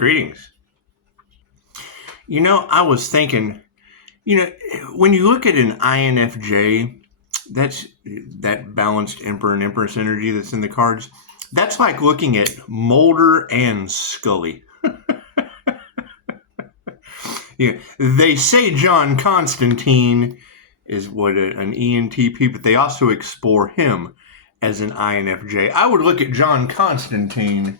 Greetings. I was thinking, when you look at an INFJ, that's that balanced Emperor and Empress energy that's in the cards. That's like looking at Mulder and Scully. They say John Constantine is an ENTP, but they also explore him as an INFJ. I would look at John Constantine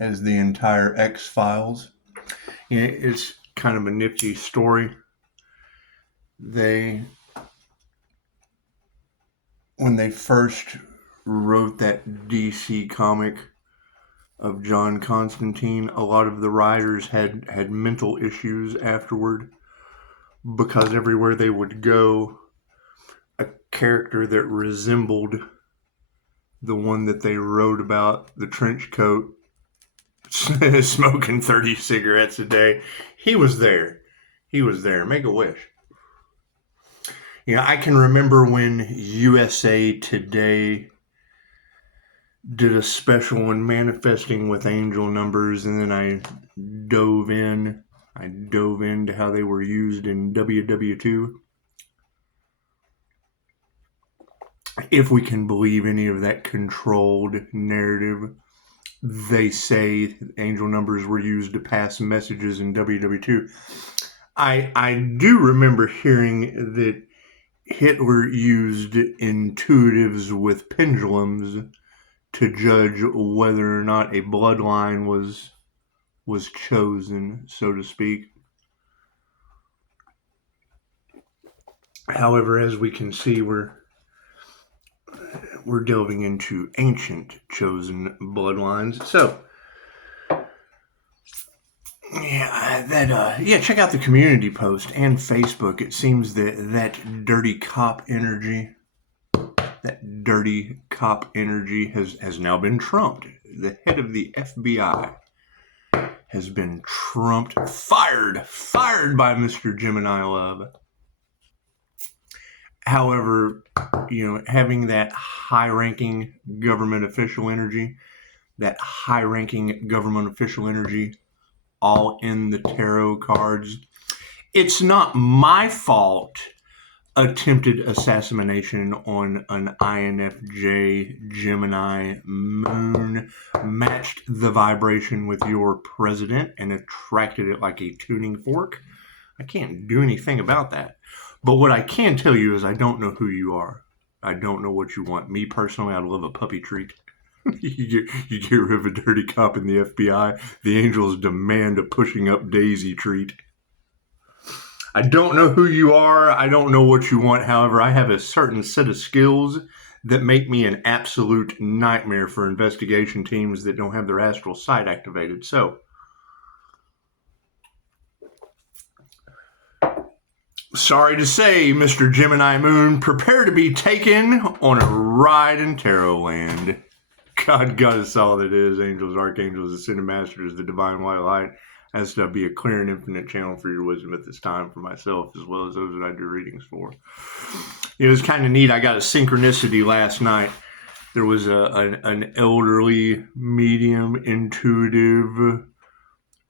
as the entire X-Files. It's kind of a nifty story. When they first wrote that DC comic of John Constantine, a lot of the writers had mental issues afterward because everywhere they would go, a character that resembled the one that they wrote about, the trench coat, smoking 30 cigarettes a day, he was there. Make a wish. I can remember when USA Today did a special on manifesting with angel numbers, and then I dove into how they were used in WW2. If we can believe any of that controlled narrative, they say angel numbers were used to pass messages in WW2. I do remember hearing that Hitler used intuitives with pendulums to judge whether or not a bloodline was chosen, so to speak. However, as we can see, we're delving into ancient chosen bloodlines. So, check out the community post and Facebook. It seems that dirty cop energy has now been trumped. The head of the FBI has been trumped, fired by Mr. Gemini Love. However, having that high-ranking government official energy all in the tarot cards, it's not my fault attempted assassination on an INFJ Gemini moon matched the vibration with your president and attracted it like a tuning fork. I can't do anything about that. But what I can tell you is I don't know who you are. I don't know what you want. Me personally, I'd love a puppy treat. You get rid of a dirty cop in the FBI. The angels demand a pushing up daisy treat. I don't know who you are. I don't know what you want. However, I have a certain set of skills that make me an absolute nightmare for investigation teams that don't have their astral sight activated. So, sorry to say, Mr. Gemini Moon, prepare to be taken on a ride in tarot land. God is all that is. Angels, archangels, ascended masters, the divine white light. Has to be a clear and infinite channel for your wisdom at this time for myself, as well as those that I do readings for. It was kind of neat. I got a synchronicity last night. There was an elderly, medium, intuitive,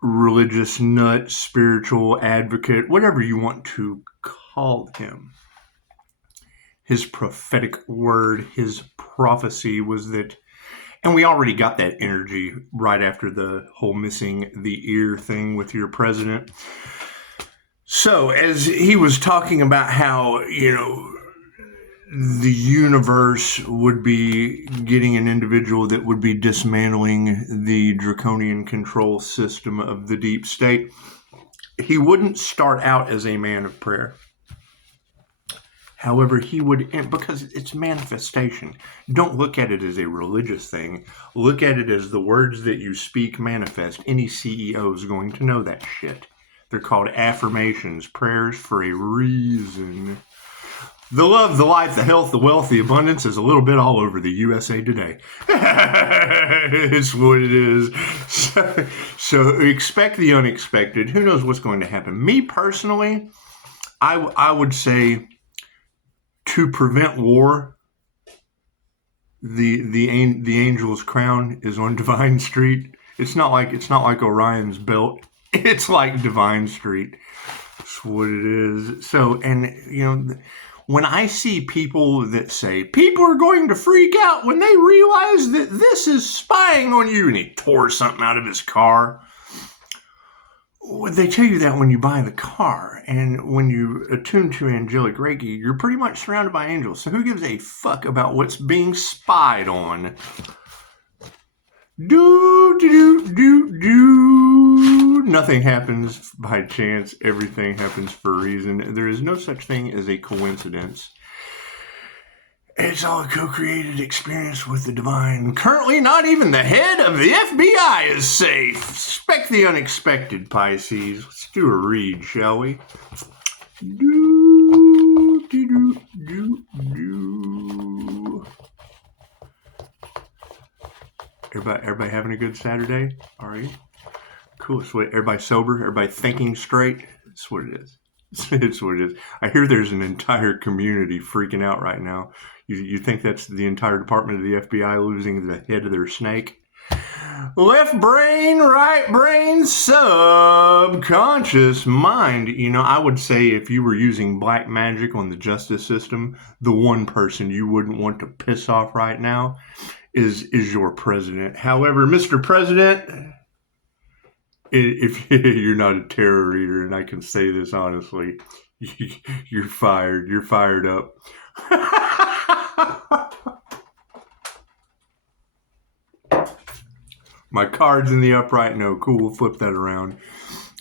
religious nut, spiritual advocate, whatever you want to call him. His prophetic word, his prophecy was that, and we already got that energy right after the whole missing the ear thing with your president. So as he was talking about how, the universe would be getting an individual that would be dismantling the draconian control system of the deep state, he wouldn't start out as a man of prayer. However, he would, because it's manifestation. Don't look at it as a religious thing. Look at it as the words that you speak manifest. Any CEO is going to know that shit. They're called affirmations, prayers for a reason. The love, the life, the health, the wealth, the abundance is a little bit all over the USA Today. It's what it is. So expect the unexpected. Who knows what's going to happen? Me personally, I would say, to prevent war, the angel's crown is on Divine Street. It's not like Orion's belt. It's like Divine Street. That's what it is. So, and you know, when I see people that say people are going to freak out when they realize that this is spying on you, and he tore something out of his car. Well, they tell you that when you buy the car, and when you attune to angelic Reiki, you're pretty much surrounded by angels. So who gives a fuck about what's being spied on? Nothing happens by chance. Everything happens for a reason. There is no such thing as a coincidence. It's all a co-created experience with the divine. Currently, not even the head of the FBI is safe. Expect the unexpected, Pisces. Let's do a read, shall we? Everybody having a good Saturday? All right. Cool. So everybody sober? Everybody thinking straight? That's what it is. It's what it is. I hear there's an entire community freaking out right now. You think that's the entire department of the FBI losing the head of their snake? Left brain, right brain, subconscious mind. You know, I would say if you were using black magic on the justice system, the one person you wouldn't want to piss off right now is your president. However, Mr. President, if you're not a tarot reader, and I can say this honestly, you're fired. You're fired up. My card's in the upright. No, cool. We'll flip that around.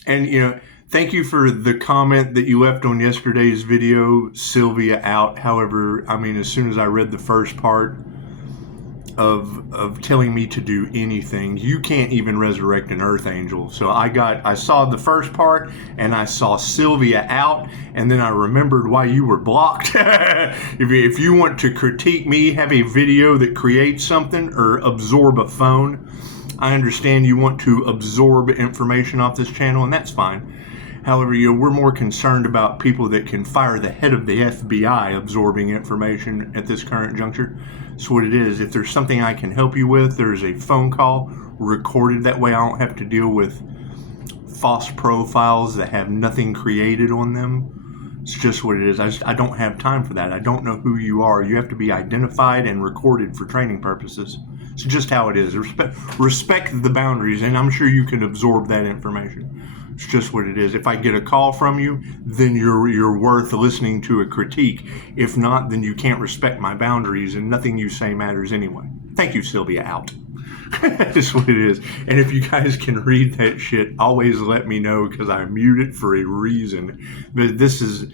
And, you know, thank you for the comment that you left on yesterday's video, Sylvia out. However, I mean, as soon as I read the first part of telling me to do anything, you can't even resurrect an earth angel. So I saw the first part and I saw Sylvia out, and then I remembered why you were blocked. If you want to critique me, have a video that creates something or absorb a phone, I understand you want to absorb information off this channel, and that's fine. However, you know, we're more concerned about people that can fire the head of the FBI absorbing information at this current juncture. That's what it is. If there's something I can help you with, there's a phone call recorded. That way I don't have to deal with false profiles that have nothing created on them. It's just what it is. I don't have time for that. I don't know who you are. You have to be identified and recorded for training purposes. It's just how it is. Respect the boundaries, and I'm sure you can absorb that information. It's just what it is. If I get a call from you, then you're worth listening to a critique. If not, then you can't respect my boundaries, and nothing you say matters anyway. Thank you, Sylvia, out. That's what it is. And if you guys can read that shit, always let me know, because I mute it for a reason. But this is...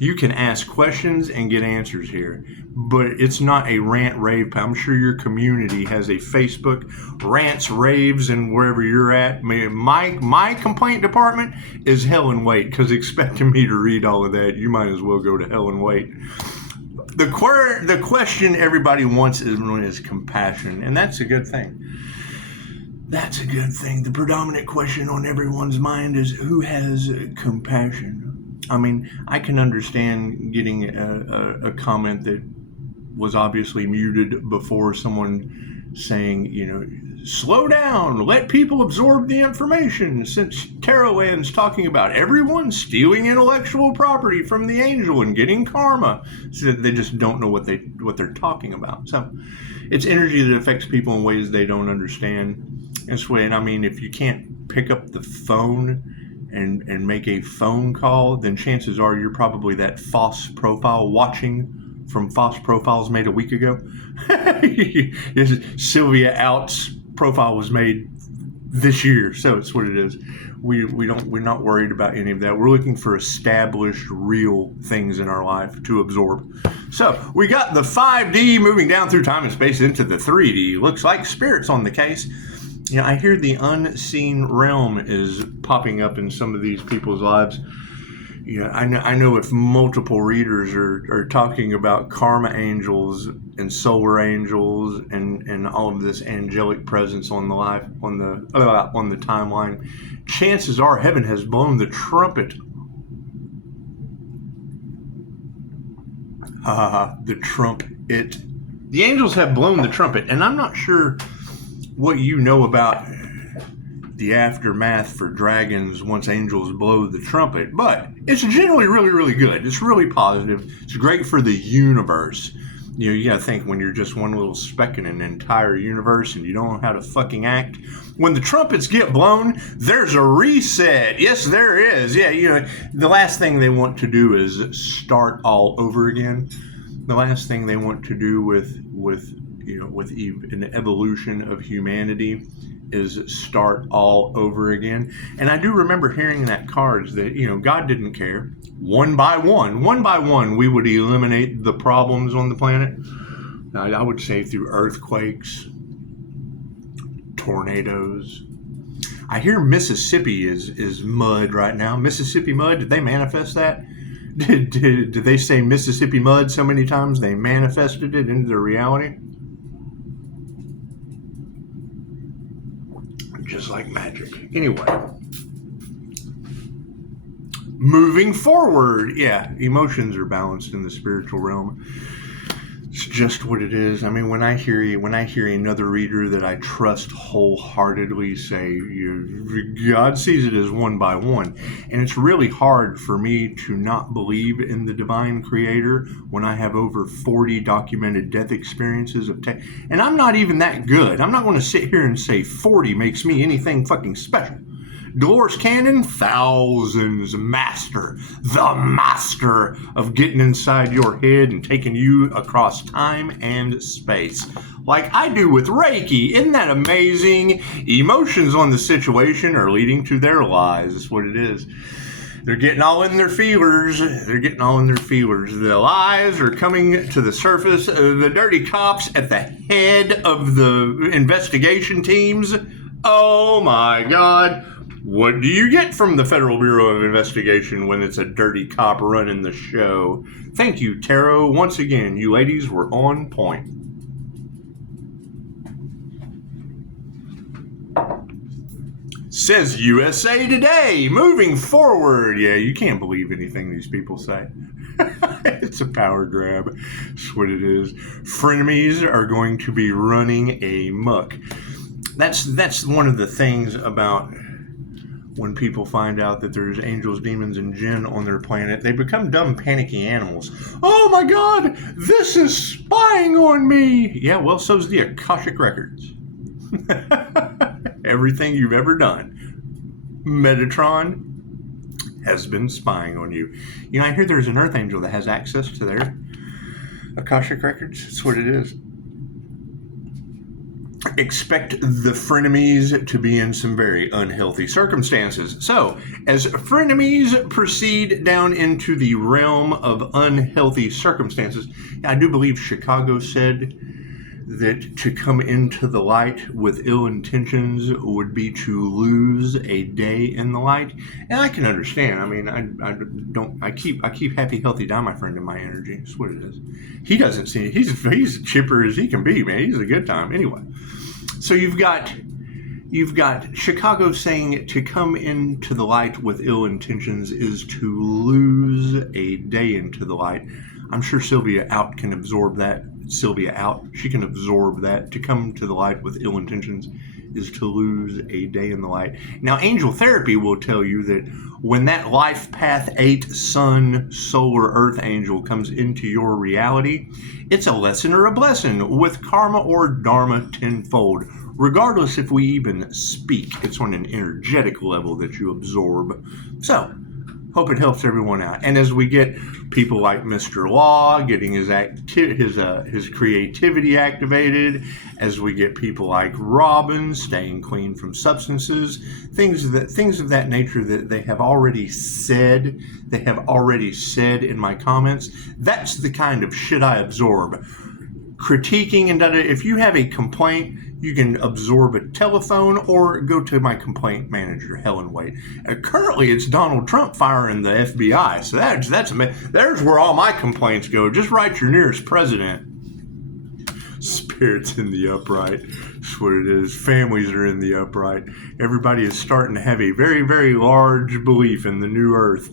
You can ask questions and get answers here, but it's not a rant rave. I'm sure your community has a Facebook rants, raves, and wherever you're at. My complaint department is hell and wait, because expecting me to read all of that, you might as well go to hell and wait. The question everybody wants is compassion, and that's a good thing. That's a good thing. The predominant question on everyone's mind is who has compassion. I mean, I can understand getting a comment that was obviously muted before, someone saying, you know, slow down, let people absorb the information, since Tarotland's talking about everyone stealing intellectual property from the angel and getting karma. So they just don't know what they're talking about. So it's energy that affects people in ways they don't understand. And I mean, if you can't pick up the phone and make a phone call, then chances are you're probably that false profile watching from false profiles made a week ago. Sylvia Out's profile was made this year, so it's what it is. We're not worried about any of that. We're looking for established, real things in our life to absorb. So we got the 5D moving down through time and space into the 3D. Looks like Spirit's on the case. You know, I hear the unseen realm is popping up in some of these people's lives. You know, I know if multiple readers are talking about karma angels and solar angels and all of this angelic presence on the timeline, chances are heaven has blown the trumpet. The trumpet. The angels have blown the trumpet, and I'm not sure what you know about the aftermath for dragons once angels blow the trumpet, but it's generally really, really good. It's really positive. It's great for the universe. You know, you gotta think, when you're just one little speck in an entire universe and you don't know how to fucking act, when the trumpets get blown, there's a reset. Yes, there is. Yeah, you know, the last thing they want to do is start all over again. The last thing they want to do with an evolution of humanity is start all over again. And I do remember hearing that cards that, you know, God didn't care. One by one, we would eliminate the problems on the planet. I would say through earthquakes, tornadoes. I hear Mississippi is mud right now. Mississippi mud, did they manifest that? Did they say Mississippi mud so many times they manifested it into their reality? Just like magic. Anyway. Moving forward. Yeah, emotions are balanced in the spiritual realm. It's just what it is. I mean, when I hear another reader that I trust wholeheartedly say, God sees it as one by one. And it's really hard for me to not believe in the divine creator when I have over 40 documented death experiences and I'm not even that good. I'm not going to sit here and say 40 makes me anything fucking special. Dolores Cannon, thousands. The master of getting inside your head and taking you across time and space. Like I do with Reiki. Isn't that amazing? Emotions on the situation are leading to their lies. That's what it is. They're getting all in their feelers. The lies are coming to the surface. The dirty cops at the head of the investigation teams. Oh my God. What do you get from the Federal Bureau of Investigation when it's a dirty cop running the show? Thank you, Tarot. Once again, you ladies were on point. Says USA Today. Moving forward. Yeah, you can't believe anything these people say. It's a power grab. That's what it is. Frenemies are going to be running amok. That's one of the things about when people find out that there's angels, demons, and jinn on their planet. They become dumb, panicky animals. Oh my God, this is spying on me. Yeah, well, so's the Akashic Records. Everything you've ever done. Metatron has been spying on you. You know, I hear there's an Earth Angel that has access to their Akashic Records. That's what it is. Expect the frenemies to be in some very unhealthy circumstances. So, as frenemies proceed down into the realm of unhealthy circumstances, I do believe Chicago said that to come into the light with ill intentions would be to lose a day in the light. And I can understand. I mean, I keep happy, healthy, die, my friend, in my energy. That's what it is. He doesn't see it. He's chipper as he can be, man. He's a good time. Anyway. So you've got Chicago saying to come into the light with ill intentions is to lose a day into the light. I'm sure Sylvia Out can absorb that. She can absorb that. To come to the light with ill intentions is to lose a day in the light. Now, angel therapy will tell you that when that life path 8 sun, solar, earth angel comes into your reality, it's a lesson or a blessing with karma or dharma tenfold. Regardless if we even speak, it's on an energetic level that you absorb. So, hope it helps everyone out. And as we get people like Mr. Law getting his creativity activated, as we get people like Robin staying clean from substances, things of that nature that they have already said in my comments, that's the kind of shit I absorb. Critiquing and if you have a complaint, you can absorb a telephone or go to my complaint manager, Helen White. Currently, it's Donald Trump firing the FBI, so there's where all my complaints go. Just write your nearest president. Spirits in the upright. That's what it is. Families are in the upright. Everybody is starting to have a very, very large belief in the new earth.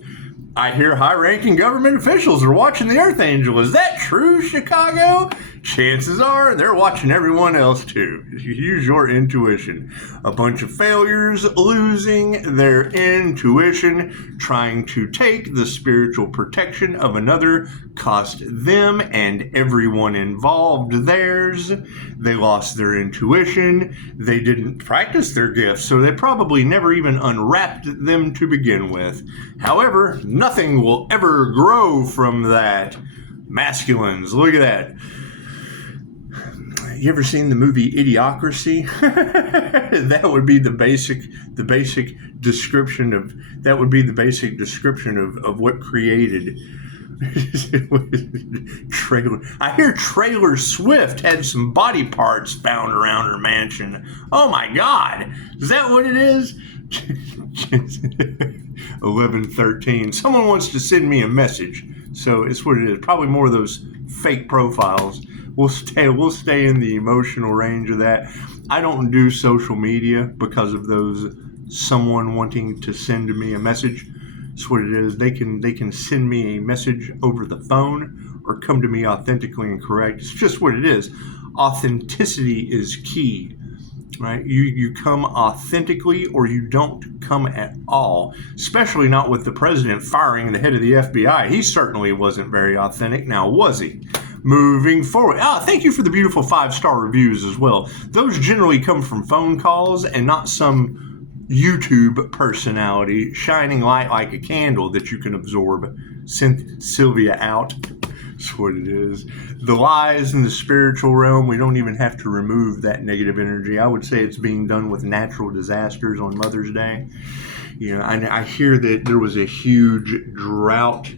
I hear high-ranking government officials are watching the Earth Angel. Is that true, Chicago? Chances are they're watching everyone else too. Use your intuition. A bunch of failures losing their intuition, trying to take the spiritual protection of another, cost them and everyone involved theirs. They lost their intuition. They didn't practice their gifts, so they probably never even unwrapped them to begin with. However, nothing will ever grow from that. Masculines, look at that. You ever seen the movie Idiocracy? That would be the basic description of what created. Trailer. I hear Trailer Swift had some body parts found around her mansion. Oh my God, is that what it is? 11:13. Someone wants to send me a message, so it's what it is. Probably more of those fake profiles. We'll stay in the emotional range of that. I don't do social media because of those someone wanting to send me a message. That's what it is. They can send me a message over the phone or come to me authentically and correct. It's just what it is. Authenticity is key, right? You come authentically or you don't come at all, especially not with the president firing the head of the FBI. He certainly wasn't very authentic. Now, was he? Moving forward. Thank you for the beautiful 5-star reviews as well. Those generally come from phone calls and not some YouTube personality shining light like a candle that you can absorb. Sent Sylvia out. That's what it is. The lies in the spiritual realm, we don't even have to remove that negative energy. I would say it's being done with natural disasters on Mother's Day. You know, I hear that there was a huge drought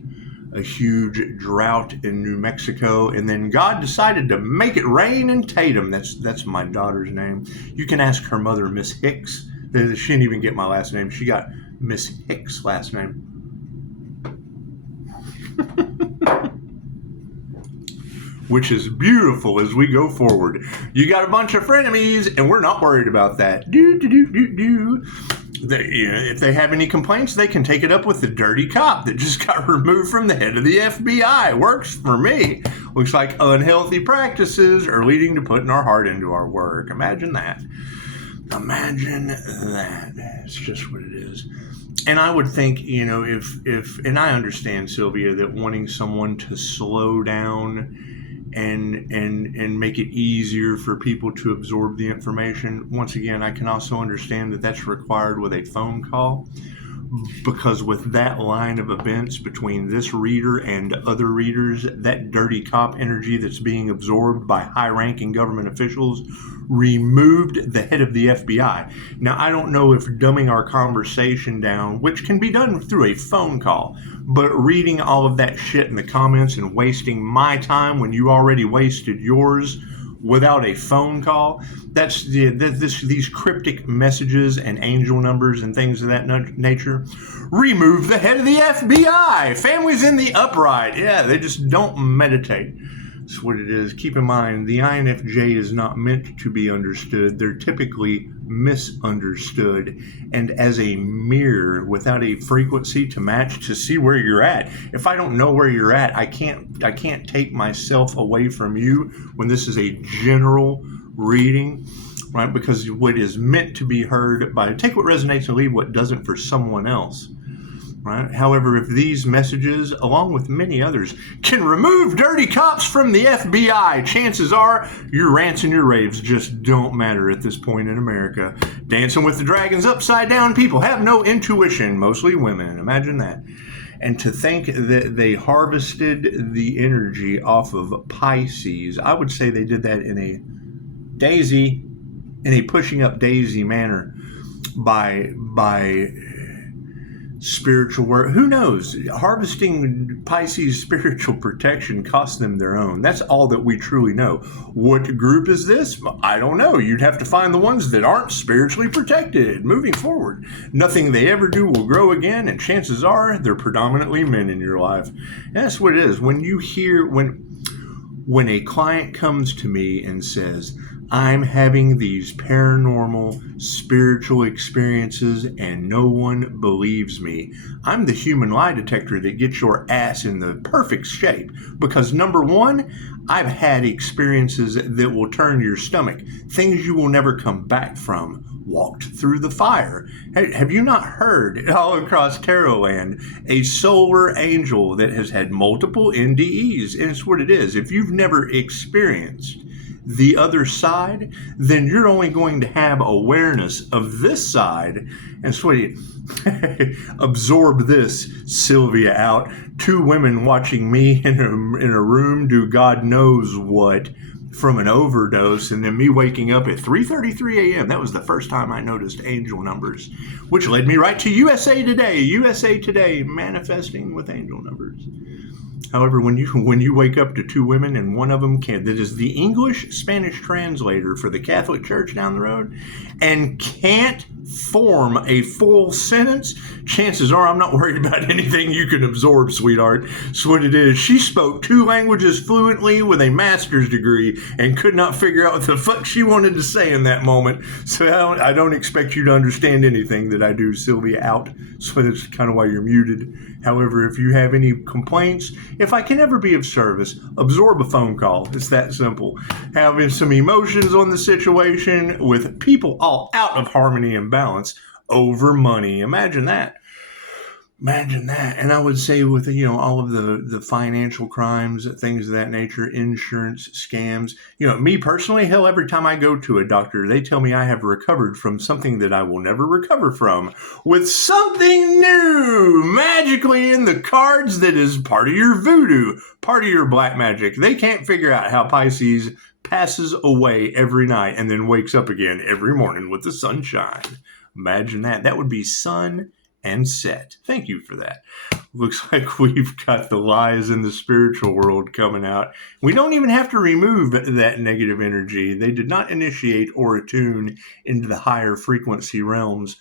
in New Mexico, and then God decided to make it rain in Tatum. That's my daughter's name. You can ask her mother, Miss Hicks. She didn't even get my last name. She got Miss Hicks' last name. Which is beautiful as we go forward. You got a bunch of frenemies, and we're not worried about that. If they have any complaints, they can take it up with the dirty cop that just got removed from the head of the FBI. Works for me. Looks like unhealthy practices are leading to putting our heart into our work. Imagine that. Imagine that. It's just what it is. And I would think, if and I understand, Sylvia, that wanting someone to slow down and make it easier for people to absorb the information. Once again, I can also understand that that's required with a phone call, because with that line of events between this reader and other readers, that dirty cop energy that's being absorbed by high-ranking government officials removed the head of the FBI. Now, I don't know if dumbing our conversation down, which can be done through a phone call, but reading all of that shit in the comments and wasting my time when you already wasted yours without a phone call, that's these cryptic messages and angel numbers and things of that nature. Remove the head of the FBI. Families in the upright. Yeah, they just don't meditate. That's what it is. Keep in mind, the INFJ is not meant to be understood. They're typically misunderstood, and as a mirror without a frequency to match to see where you're at. If I don't know where you're at, I can't take myself away from you when this is a general reading, right? Because what is meant to be heard by, take what resonates and leave what doesn't for someone else. Right? However, if these messages, along with many others, can remove dirty cops from the FBI, chances are your rants and your raves just don't matter at this point in America. Dancing with the Dragons upside down people have no intuition, mostly women. Imagine that. And to think that they harvested the energy off of Pisces, I would say they did that in a pushing up daisy manner by spiritual work. Who knows? Harvesting Pisces spiritual protection cost them their own. That's all that we truly know. What group is this? I don't know. You'd have to find the ones that aren't spiritually protected. Moving forward, nothing they ever do will grow again, and chances are they're predominantly men in your life. And that's what it is. When you hear, when a client comes to me and says, I'm having these paranormal, spiritual experiences and no one believes me. I'm the human lie detector that gets your ass in the perfect shape because number one, I've had experiences that will turn your stomach, things you will never come back from. Walked through the fire. Have you not heard all across Tarot land a solar angel that has had multiple NDEs? And it's what it is. If you've never experienced the other side, then you're only going to have awareness of this side. And sweetie, absorb this, Sylvia out. 2 women watching me in a room do God knows what from an overdose, and then me waking up at 3:33 a.m. That was the first time I noticed angel numbers, which led me right to USA Today, manifesting with angel numbers. However, when you wake up to 2 women and one of them that is the English-Spanish translator for the Catholic Church down the road and can't form a full sentence, chances are I'm not worried about anything you can absorb, sweetheart. That's what it is. She spoke 2 languages fluently with a master's degree and could not figure out what the fuck she wanted to say in that moment. So I don't expect you to understand anything that I do, Sylvia out. So that's kind of why you're muted. However, if you have any complaints, if I can ever be of service, absorb a phone call. It's that simple. Having some emotions on the situation with people all out of harmony and balance over money. Imagine that. And I would say with, all of the financial crimes, things of that nature, insurance scams, me personally, hell, every time I go to a doctor, they tell me I have recovered from something that I will never recover from with something new magically in the cards that is part of your voodoo, part of your black magic. They can't figure out how Pisces passes away every night and then wakes up again every morning with the sunshine. Imagine that. That would be sun and set. Thank you for that. Looks like we've got the lies in the spiritual world coming out. We don't even have to remove that negative energy. They did not initiate or attune into the higher frequency realms.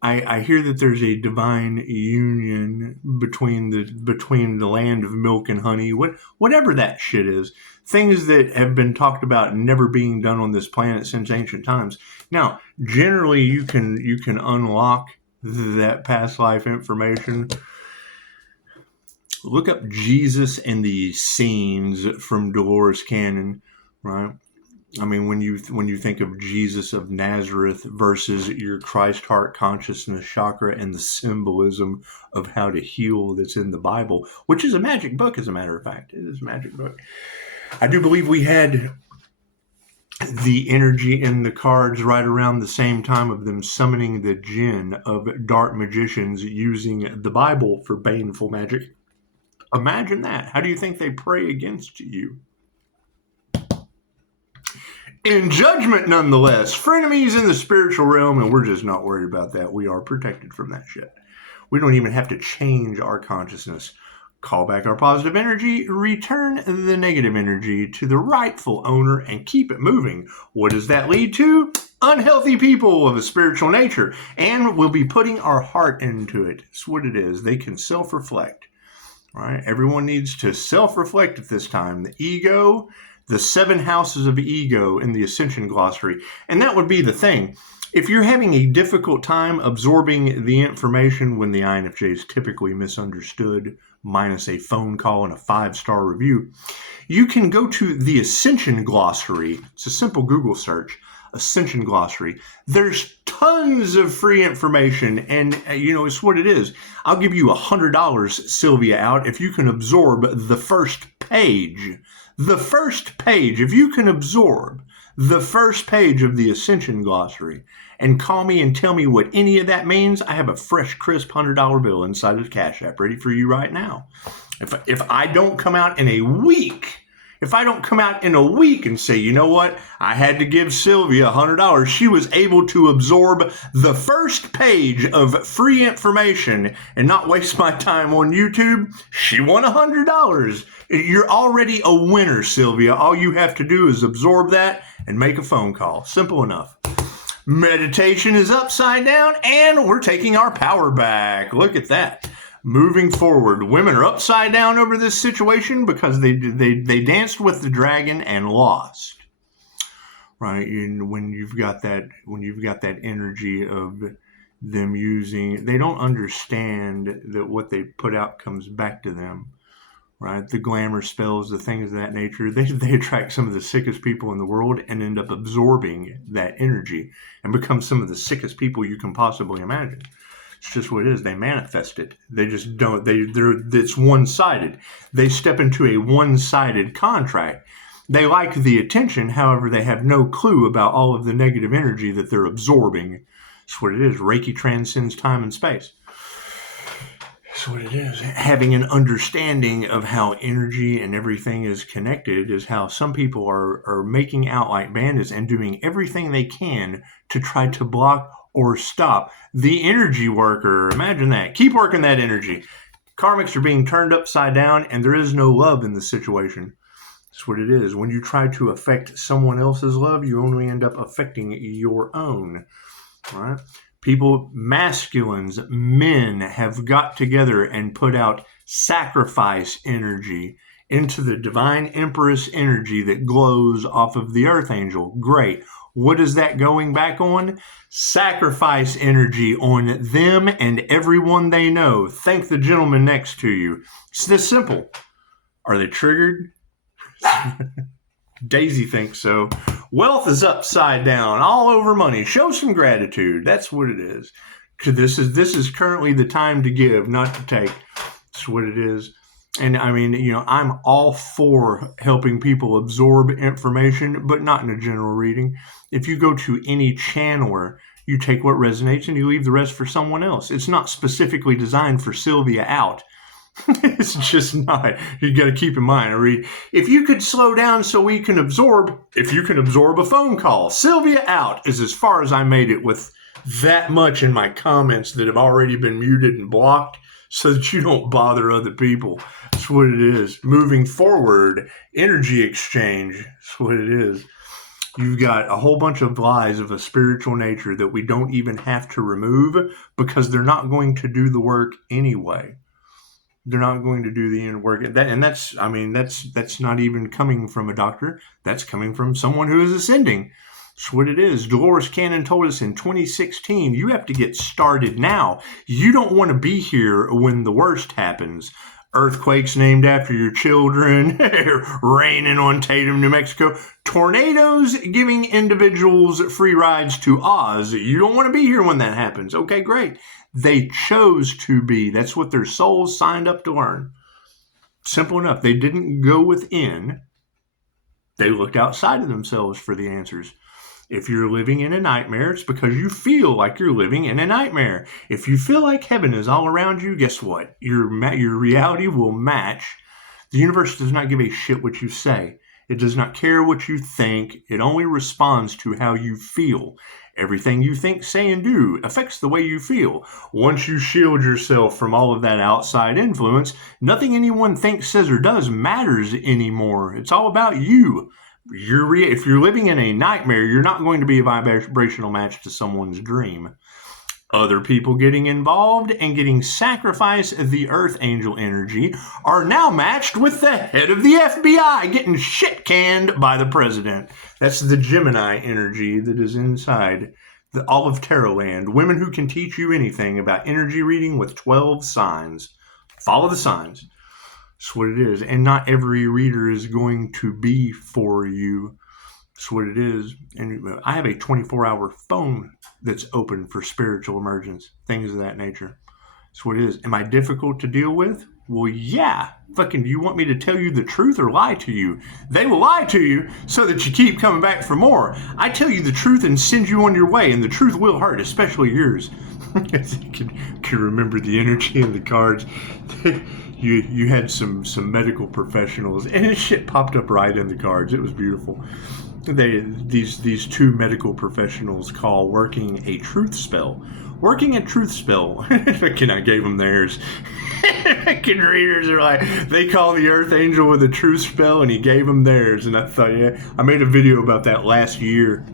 I hear that there's a divine union between the land of milk and honey, whatever that shit is. Things that have been talked about never being done on this planet since ancient times. Now, generally, you can unlock that past life information. Look up Jesus and the Scenes from Dolores Cannon, right? I mean, when you think of Jesus of Nazareth versus your Christ heart consciousness chakra and the symbolism of how to heal that's in the Bible, which is a magic book, as a matter of fact. It is a magic book. I do believe we had the energy in the cards right around the same time of them summoning the jinn of dark magicians using the Bible for baneful magic. Imagine that. How do you think they pray against you? In judgment, nonetheless, frenemies in the spiritual realm, and we're just not worried about that. We are protected from that shit. We don't even have to change our consciousness. Call back our positive energy, return the negative energy to the rightful owner, and keep it moving. What does that lead to? Unhealthy people of a spiritual nature. And we'll be putting our heart into it. It's what it is. They can self-reflect. Right? Everyone needs to self-reflect at this time. The ego, the 7 houses of ego in the Ascension Glossary. And that would be the thing. If you're having a difficult time absorbing the information when the INFJ is typically misunderstood, minus a phone call and a 5-star review, you can go to the Ascension Glossary. It's a simple Google search. Ascension Glossary. There's tons of free information, and it's what it is. I'll give you $100, Sylvia out, if you can absorb the first page. The first page. If you can absorb the first page of the Ascension Glossary and call me and tell me what any of that means, I have a fresh, crisp $100 bill inside of Cash App ready for you right now. If I don't come out in a week, and say, you know what, I had to give Sylvia $100, she was able to absorb the first page of free information and not waste my time on YouTube, she won $100. You're already a winner, Sylvia. All you have to do is absorb that and make a phone call. Simple enough. Meditation is upside down, and we're taking our power back. Look at that. Moving forward, women are upside down over this situation because they danced with the dragon and lost. right? And when you've got that energy of them using, they don't understand that what they put out comes back to them, right? The glamour spells, the things of that nature, they attract some of the sickest people in the world and end up absorbing that energy and become some of the sickest people you can possibly imagine. It's just what it is. They manifest it. They just don't. It's one-sided. They step into a one-sided contract. They like the attention. However, they have no clue about all of the negative energy that they're absorbing. That's what it is. Reiki transcends time and space. That's what it is. Having an understanding of how energy and everything is connected is how some people are making out like bandits and doing everything they can to try to block or stop the energy worker. Imagine that. Keep working that energy. Karmics are being turned upside down, and there is no love in the situation. That's what it is. When you try to affect someone else's love, you only end up affecting your own. All right? People, masculines, men have got together and put out sacrifice energy into the divine empress energy that glows off of the Archangel. Great. What is that going back on? Sacrifice energy on them and everyone they know. Thank the gentleman next to you. It's this simple. Are they triggered? Daisy thinks so. Wealth is upside down, all over money. Show some gratitude. That's what it is. This is currently the time to give, not to take. That's what it is. And I mean, I'm all for helping people absorb information, but not in a general reading. If you go to any channeler, you take what resonates and you leave the rest for someone else. It's not specifically designed for Sylvia out. It's just not. You got to keep in mind. If you could slow down so we can absorb, if you can absorb a phone call, Sylvia out is as far as I made it with that much in my comments that have already been muted and blocked so that you don't bother other people. That's what it is. Moving forward, energy exchange. That's what it is. You've got a whole bunch of lies of a spiritual nature that we don't even have to remove because they're not going to do the work anyway. They're not going to do the inner work. That's not even coming from a doctor. That's coming from someone who is ascending. That's what it is. Dolores Cannon told us in 2016, you have to get started now. You don't want to be here when the worst happens. Earthquakes named after your children, raining on Tatum, New Mexico, tornadoes giving individuals free rides to Oz. You don't want to be here when that happens. Okay, great. They chose to be. That's what their souls signed up to learn. Simple enough. They didn't go within. They looked outside of themselves for the answers. If you're living in a nightmare, it's because you feel like you're living in a nightmare. If you feel like heaven is all around you, guess what? Your reality will match. The universe does not give a shit what you say. It does not care what you think. It only responds to how you feel. Everything you think, say, and do affects the way you feel. Once you shield yourself from all of that outside influence, nothing anyone thinks, says, or does matters anymore. It's all about you. If you're living in a nightmare, you're not going to be a vibrational match to someone's dream. Other people getting involved and getting sacrificed the Archangel energy are now matched with the head of the FBI getting shit canned by the president. That's the Gemini energy that is inside all of Tarot land. Women who can teach you anything about energy reading with 12 signs. Follow the signs. That's what it is. And not every reader is going to be for you. That's what it is. And I have a 24-hour phone that's open for spiritual emergence, things of that nature. That's what it is. Am I difficult to deal with? Well, yeah. Fucking, do you want me to tell you the truth or lie to you? They will lie to you so that you keep coming back for more. I tell you the truth and send you on your way, and the truth will hurt, especially yours. You can remember the energy in the cards. You had some medical professionals, and this shit popped up right in the cards. It was beautiful. These two medical professionals call working a truth spell. Working a truth spell. I gave them theirs. Readers are like, they call the Archangel with a truth spell, and he gave them theirs. And I thought, yeah, I made a video about that last year.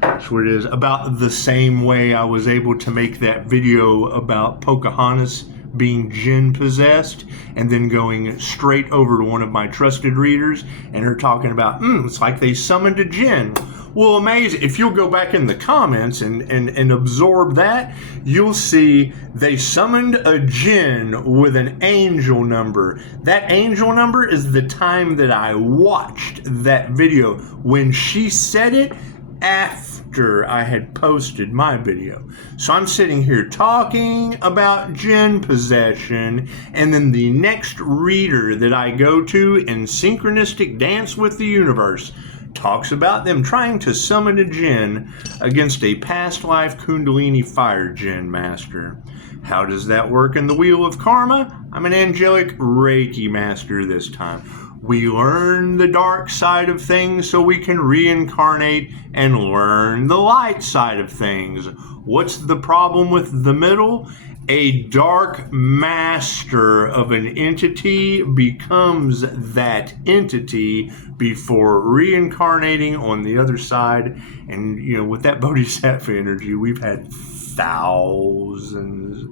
That's what it is. About the same way I was able to make that video about Pocahontas being jinn possessed, and then going straight over to one of my trusted readers and her talking about, it's like they summoned a jinn. Well, amazing. If you'll go back in the comments and absorb that, you'll see they summoned a jinn with an angel number. That angel number is the time that I watched that video when she said it after I had posted my video. So I'm sitting here talking about jinn possession, and then the next reader that I go to in Synchronistic Dance with the Universe talks about them trying to summon a jinn against a past life Kundalini fire jinn master. How does that work in the Wheel of Karma? I'm an angelic Reiki master this time. We learn the dark side of things so we can reincarnate and learn the light side of things. What's the problem with the middle? A dark master of an entity becomes that entity before reincarnating on the other side. And, with that bodhisattva energy, we've had thousands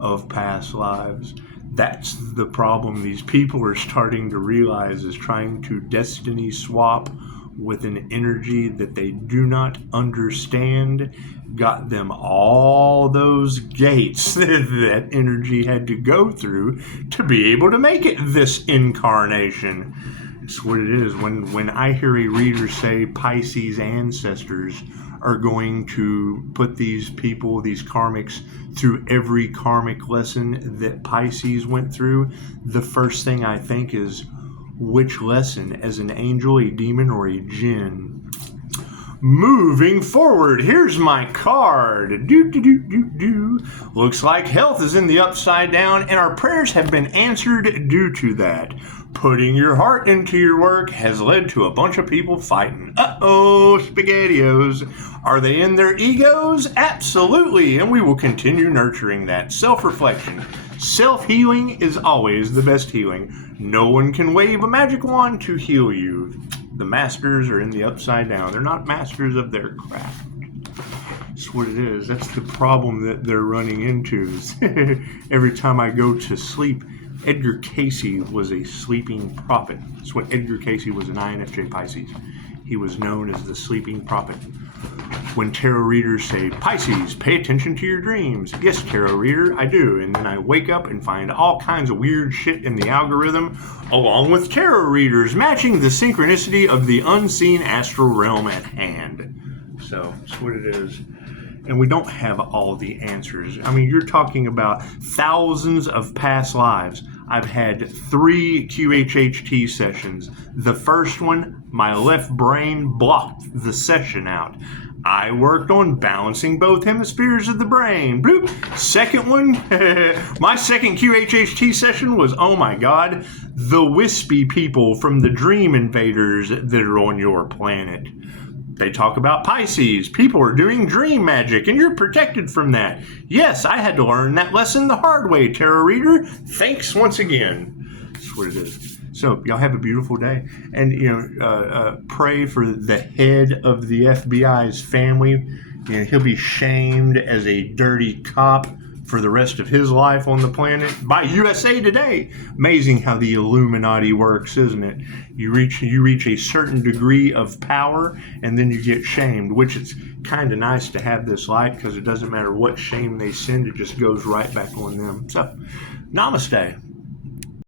of past lives. That's the problem these people are starting to realize, is trying to destiny swap with an energy that they do not understand. Got them all those gates that energy had to go through to be able to make it this incarnation. It's what it is. When I hear a reader say Pisces ancestors are going to put these people, these karmics, through every karmic lesson that Pisces went through, the first thing I think is, which lesson? As an angel, a demon, or a jinn? Moving forward, here's my card. Looks like health is in the upside down, and our prayers have been answered due to that. Putting your heart into your work has led to a bunch of people fighting. Uh-oh, SpaghettiOs. Are they in their egos? Absolutely, and we will continue nurturing that. Self-reflection. Self-healing is always the best healing. No one can wave a magic wand to heal you. The masters are in the upside down. They're not masters of their craft. That's what it is. That's the problem that they're running into. Every time I go to sleep, Edgar Casey was a sleeping prophet. That's what Edgar Casey was, an INFJ Pisces. He was known as the sleeping prophet. When tarot readers say, Pisces, pay attention to your dreams. Yes, tarot reader, I do. And then I wake up and find all kinds of weird shit in the algorithm, along with tarot readers matching the synchronicity of the unseen astral realm at hand. So that's what it is. And we don't have all the answers. I mean, you're talking about thousands of past lives. I've had 3 QHHT sessions. The first one, my left brain blocked the session out. I worked on balancing both hemispheres of the brain. Bloop. Second one, my second QHHT session was, oh my God, the wispy people from the dream invaders that are on your planet. They talk about Pisces. People are doing dream magic, and you're protected from that. Yes, I had to learn that lesson the hard way, tarot reader. Thanks once again. That's what it is. So, y'all have a beautiful day. And, pray for the head of the FBI's family. He'll be shamed as a dirty cop for the rest of his life on the planet by USA Today. Amazing how the Illuminati works, isn't it? You reach a certain degree of power, and then you get shamed, which is kind of nice to have this light, because it doesn't matter what shame they send, it just goes right back on them. So, namaste.